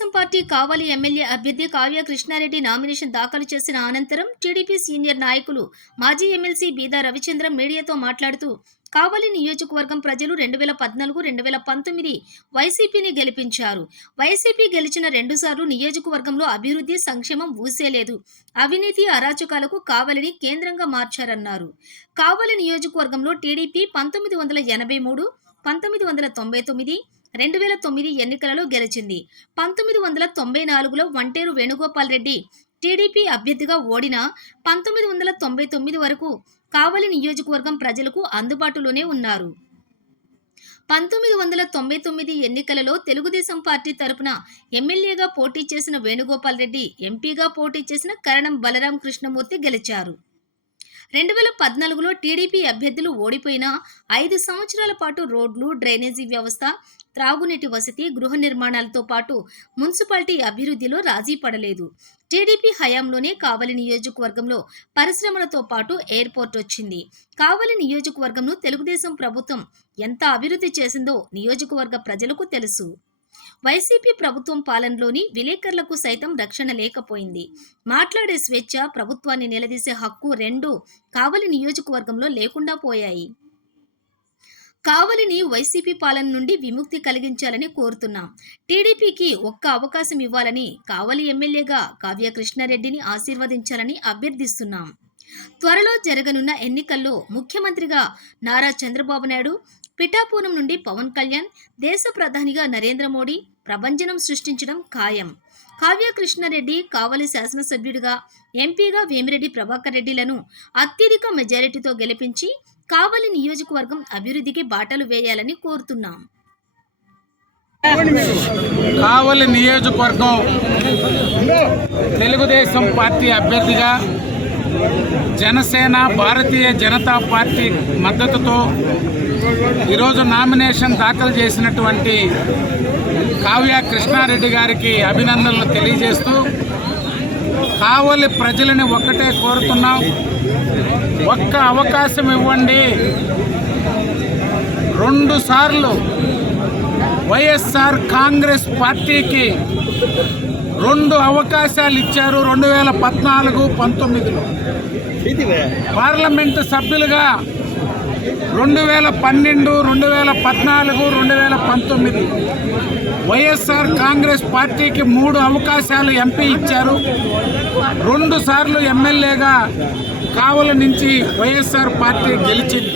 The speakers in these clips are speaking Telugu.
తెలుగుదేశం పార్టీ కావలి ఎమ్మెల్యే అభ్యర్థి కావ్య కృష్ణారెడ్డి నామినేషన్ దాఖలు చేసిన అనంతరం టీడీపీ సీనియర్ నాయకులు మాజీ ఎమ్మెల్సీ బీదా రవిచంద్ర మీడియాతో మాట్లాడుతూ కావలి నియోజకవర్గం ప్రజలు 2014-2019 వైసీపీని గెలిపించారు. వైసీపీ గెలిచిన 2 సార్లు నియోజకవర్గంలో అభివృద్ధి సంక్షేమం ఊసేలేదు. అవినీతి అరాచకాలకు కావలిని కేంద్రంగా మార్చారన్నారు. కావలి నియోజకవర్గంలో టీడీపీ 1983, 1999, 2009 ఎన్నికలలో గెలిచింది. 1994లో వంటేరు వేణుగోపాల్ రెడ్డి టీడీపీ అభ్యర్థిగా ఓడినా 1999 వరకు కావలి నియోజకవర్గం ప్రజలకు అందుబాటులోనే ఉన్నారు. 1999 ఎన్నికలలో తెలుగుదేశం పార్టీ తరపున ఎమ్మెల్యేగా పోటీ చేసిన వేణుగోపాల్ రెడ్డి ఎంపీగా పోటీ చేసిన కరణం బలరాం కృష్ణమూర్తి గెలిచారు. 2014లో టీడీపీ అభ్యర్థులు ఓడిపోయినా 5 సంవత్సరాల పాటు రోడ్లు, డ్రైనేజీ వ్యవస్థ, త్రాగునీటి వసతి, గృహ నిర్మాణాలతో పాటు మున్సిపాలిటీ అభివృద్ధిలో రాజీ పడలేదు. టీడీపీ హయాంలోనే కావలి నియోజకవర్గంలో పరిశ్రమలతో పాటు ఎయిర్పోర్ట్ వచ్చింది. కావలి నియోజకవర్గంను తెలుగుదేశం ప్రభుత్వం ఎంత అభివృద్ధి చేసిందో నియోజకవర్గ ప్రజలకు తెలుసు. వైసీపీ ప్రభుత్వం పాలనలోని విలేకరులకు సైతం రక్షణ లేకపోయింది. మాట్లాడే స్వేచ్ఛ, ప్రభుత్వాన్ని నిలదీసే హక్కు రెండూ కావలి నియోజకవర్గంలో లేకుండా పోయాయి. కావలిని వైసీపీ పాలన నుండి విముక్తి కలిగించాలని కోరుతున్నాం. టీడీపీకి ఒక్క అవకాశం ఇవ్వాలని, కావలి ఎమ్మెల్యేగా కావ్య కృష్ణారెడ్డిని ఆశీర్వదించాలని అభ్యర్థిస్తున్నాం. త్వరలో జరగనున్న ఎన్నికల్లో ముఖ్యమంత్రిగా నారా చంద్రబాబు నాయుడు, పిఠాపురం నుండి పవన్ కళ్యాణ్, దేశ ప్రధానిగా నరేంద్ర మోడీ ప్రభంజనం సృష్టించడం ఖాయం. కావ్య కృష్ణారెడ్డి కావలి శాసనసభ్యుడిగా, ఎంపీగా వేమిరెడ్డి ప్రభాకర్ రెడ్డిలను అత్యధిక మెజారిటీతో గెలిపించి కావలి నియోజకవర్గం అభివృద్ధికి బాటలు వేయాలని కోరుతున్నాం. కావలి నియోజకవర్గం తెలుగుదేశం పార్టీ అభ్యర్థిగా జనసేన, భారతీయ జనతా పార్టీ మద్దతుతో ఈరోజు నామినేషన్ దాఖలు చేసినటువంటి కావ్య కృష్ణారెడ్డి గారికి అభినందనలు తెలియజేస్తూ కావలి ప్రజలని ఒక్కటే కోరుతున్నాం, ఒక్క అవకాశం ఇవ్వండి. 2 సార్లు వైఎస్ఆర్ కాంగ్రెస్ పార్టీకి 2 అవకాశాలు ఇచ్చారు. 2014-19లో పార్లమెంటు సభ్యులుగా 2012, 2014, 2019 వైఎస్ఆర్ కాంగ్రెస్ పార్టీకి 3 అవకాశాలు ఎంపీ ఇచ్చారు. 2 సార్లు ఎమ్మెల్యేగా కావలి నుంచి వైఎస్ఆర్ పార్టీ గెలిచింది.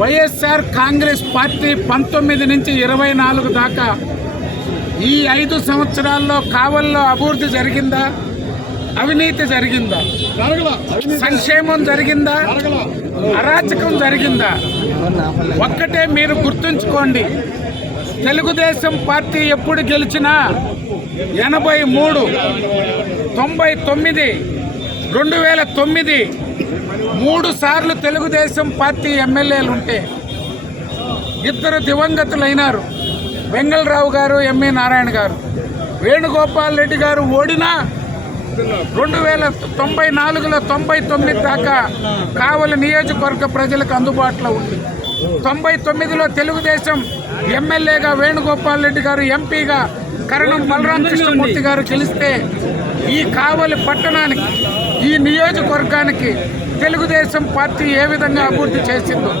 వైఎస్ఆర్ కాంగ్రెస్ పార్టీ 19 నుంచి 24 దాకా ఈ 5 సంవత్సరాల్లో కావలిలో అభివృద్ధి జరిగిందా? అవినీతి జరిగిందా? సంక్షేమం జరిగిందా? అరాచకం జరిగిందా? ఒక్కటే మీరు గుర్తుంచుకోండి, తెలుగుదేశం పార్టీ ఎప్పుడు గెలిచినా 83, 99, 2009 3 సార్లు తెలుగుదేశం పార్టీ ఎమ్మెల్యేలు ఉంటే 2 దివంగతులైనారు. వెంగళరావు గారు, ఎంఏ నారాయణ గారు. వేణుగోపాల్ రెడ్డి గారు ఓడినా 2094లో 99 దాకా కావలి నియోజకవర్గ ప్రజలకు అందుబాటులో ఉంది. 99లో తెలుగుదేశం ఎమ్మెల్యేగా వేణుగోపాల్ రెడ్డి గారు, ఎంపీగా కరణం బలరాం కృష్ణమూర్తి గారు గెలిస్తే ఈ కావలి పట్టణానికి, ఈ నియోజకవర్గానికి తెలుగుదేశం పార్టీ ఏ విధంగా అభివృద్ధి చేసిందో,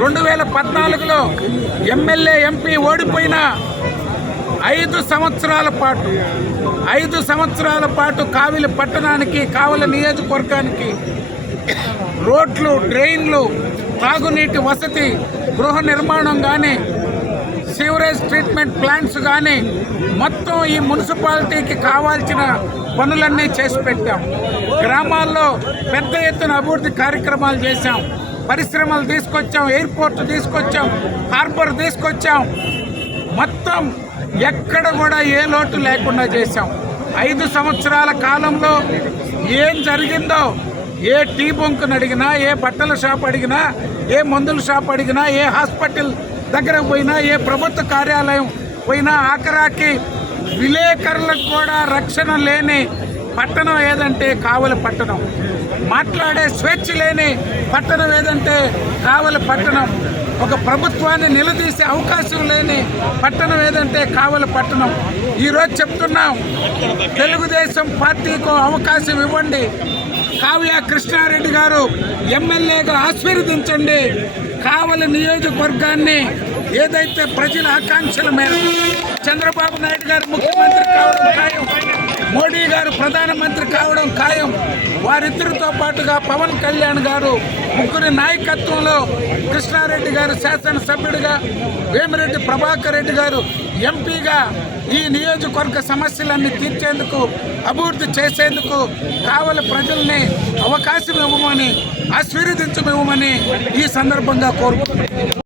2014లో ఎమ్మెల్యే, ఎంపీ ఓడిపోయినా 5 సంవత్సరాల పాటు కావలి పట్టణానికి, కావలి నియోజకవర్గానికి రోడ్లు, డ్రైన్లు, తాగునీటి వసతి, గృహ నిర్మాణం కానీ, సీవరేజ్ ట్రీట్మెంట్ ప్లాంట్స్ కానీ మొత్తం ఈ మున్సిపాలిటీకి కావాల్సిన పనులన్నీ చేసి పెట్టాం. గ్రామాల్లో పెద్ద ఎత్తున అభివృద్ధి కార్యక్రమాలు చేశాం. పరిశ్రమలు తీసుకొచ్చాం, ఎయిర్పోర్ట్ తీసుకొచ్చాం, హార్బర్ తీసుకొచ్చాం. మొత్తం ఎక్కడ కూడా ఏ లోటు లేకుండా చేశాం. 5 సంవత్సరాల కాలంలో ఏం జరిగిందో, ఏ టీ బంకును అడిగినా, ఏ బట్టల షాప్ అడిగినా, ఏ మందుల షాప్ అడిగినా, ఏ హాస్పిటల్ దగ్గర పోయినా, ఏ ప్రభుత్వ కార్యాలయం పోయినా, ఆఖరాకి విలేకరులకు కూడా రక్షణ లేని పట్టణం ఏదంటే కావలి పట్టణం. మాట్లాడే స్వేచ్ఛ లేని పట్టణం ఏదంటే కావలి పట్టణం. ఒక ప్రభుత్వాన్ని నిలదీసే అవకాశం లేని పట్టణం ఏదంటే కావలి పట్టణం. ఈరోజు చెప్తున్నాం, తెలుగుదేశం పార్టీకు అవకాశం ఇవ్వండి. కావ్య కృష్ణారెడ్డి గారు ఎమ్మెల్యేగా ఆశీర్వదించండి. కావలి నియోజకవర్గాన్ని ఏదైతే ప్రజల ఆకాంక్షల మేరకు చంద్రబాబు నాయుడు గారు ముఖ్యమంత్రి కావడం ఖాయం, మోడీ గారు ప్రధానమంత్రి కావడం ఖాయం. వారిద్దరితో పాటుగా పవన్ కళ్యాణ్ గారు ముగ్గురి నాయకత్వంలో కృష్ణారెడ్డి గారు శాసనసభ్యుడిగా, వేమిరెడ్డి ప్రభాకర్ రెడ్డి గారు ఎంపీగా ఈ నియోజకవర్గ సమస్యలన్నీ తీర్చేందుకు, అభివృద్ధి చేసేందుకు కావలి ప్రజల్ని అవకాశం ఇవ్వమని, ఆశీర్వదించమివ్వమని ఈ సందర్భంగా కోరుకుంటున్నాను.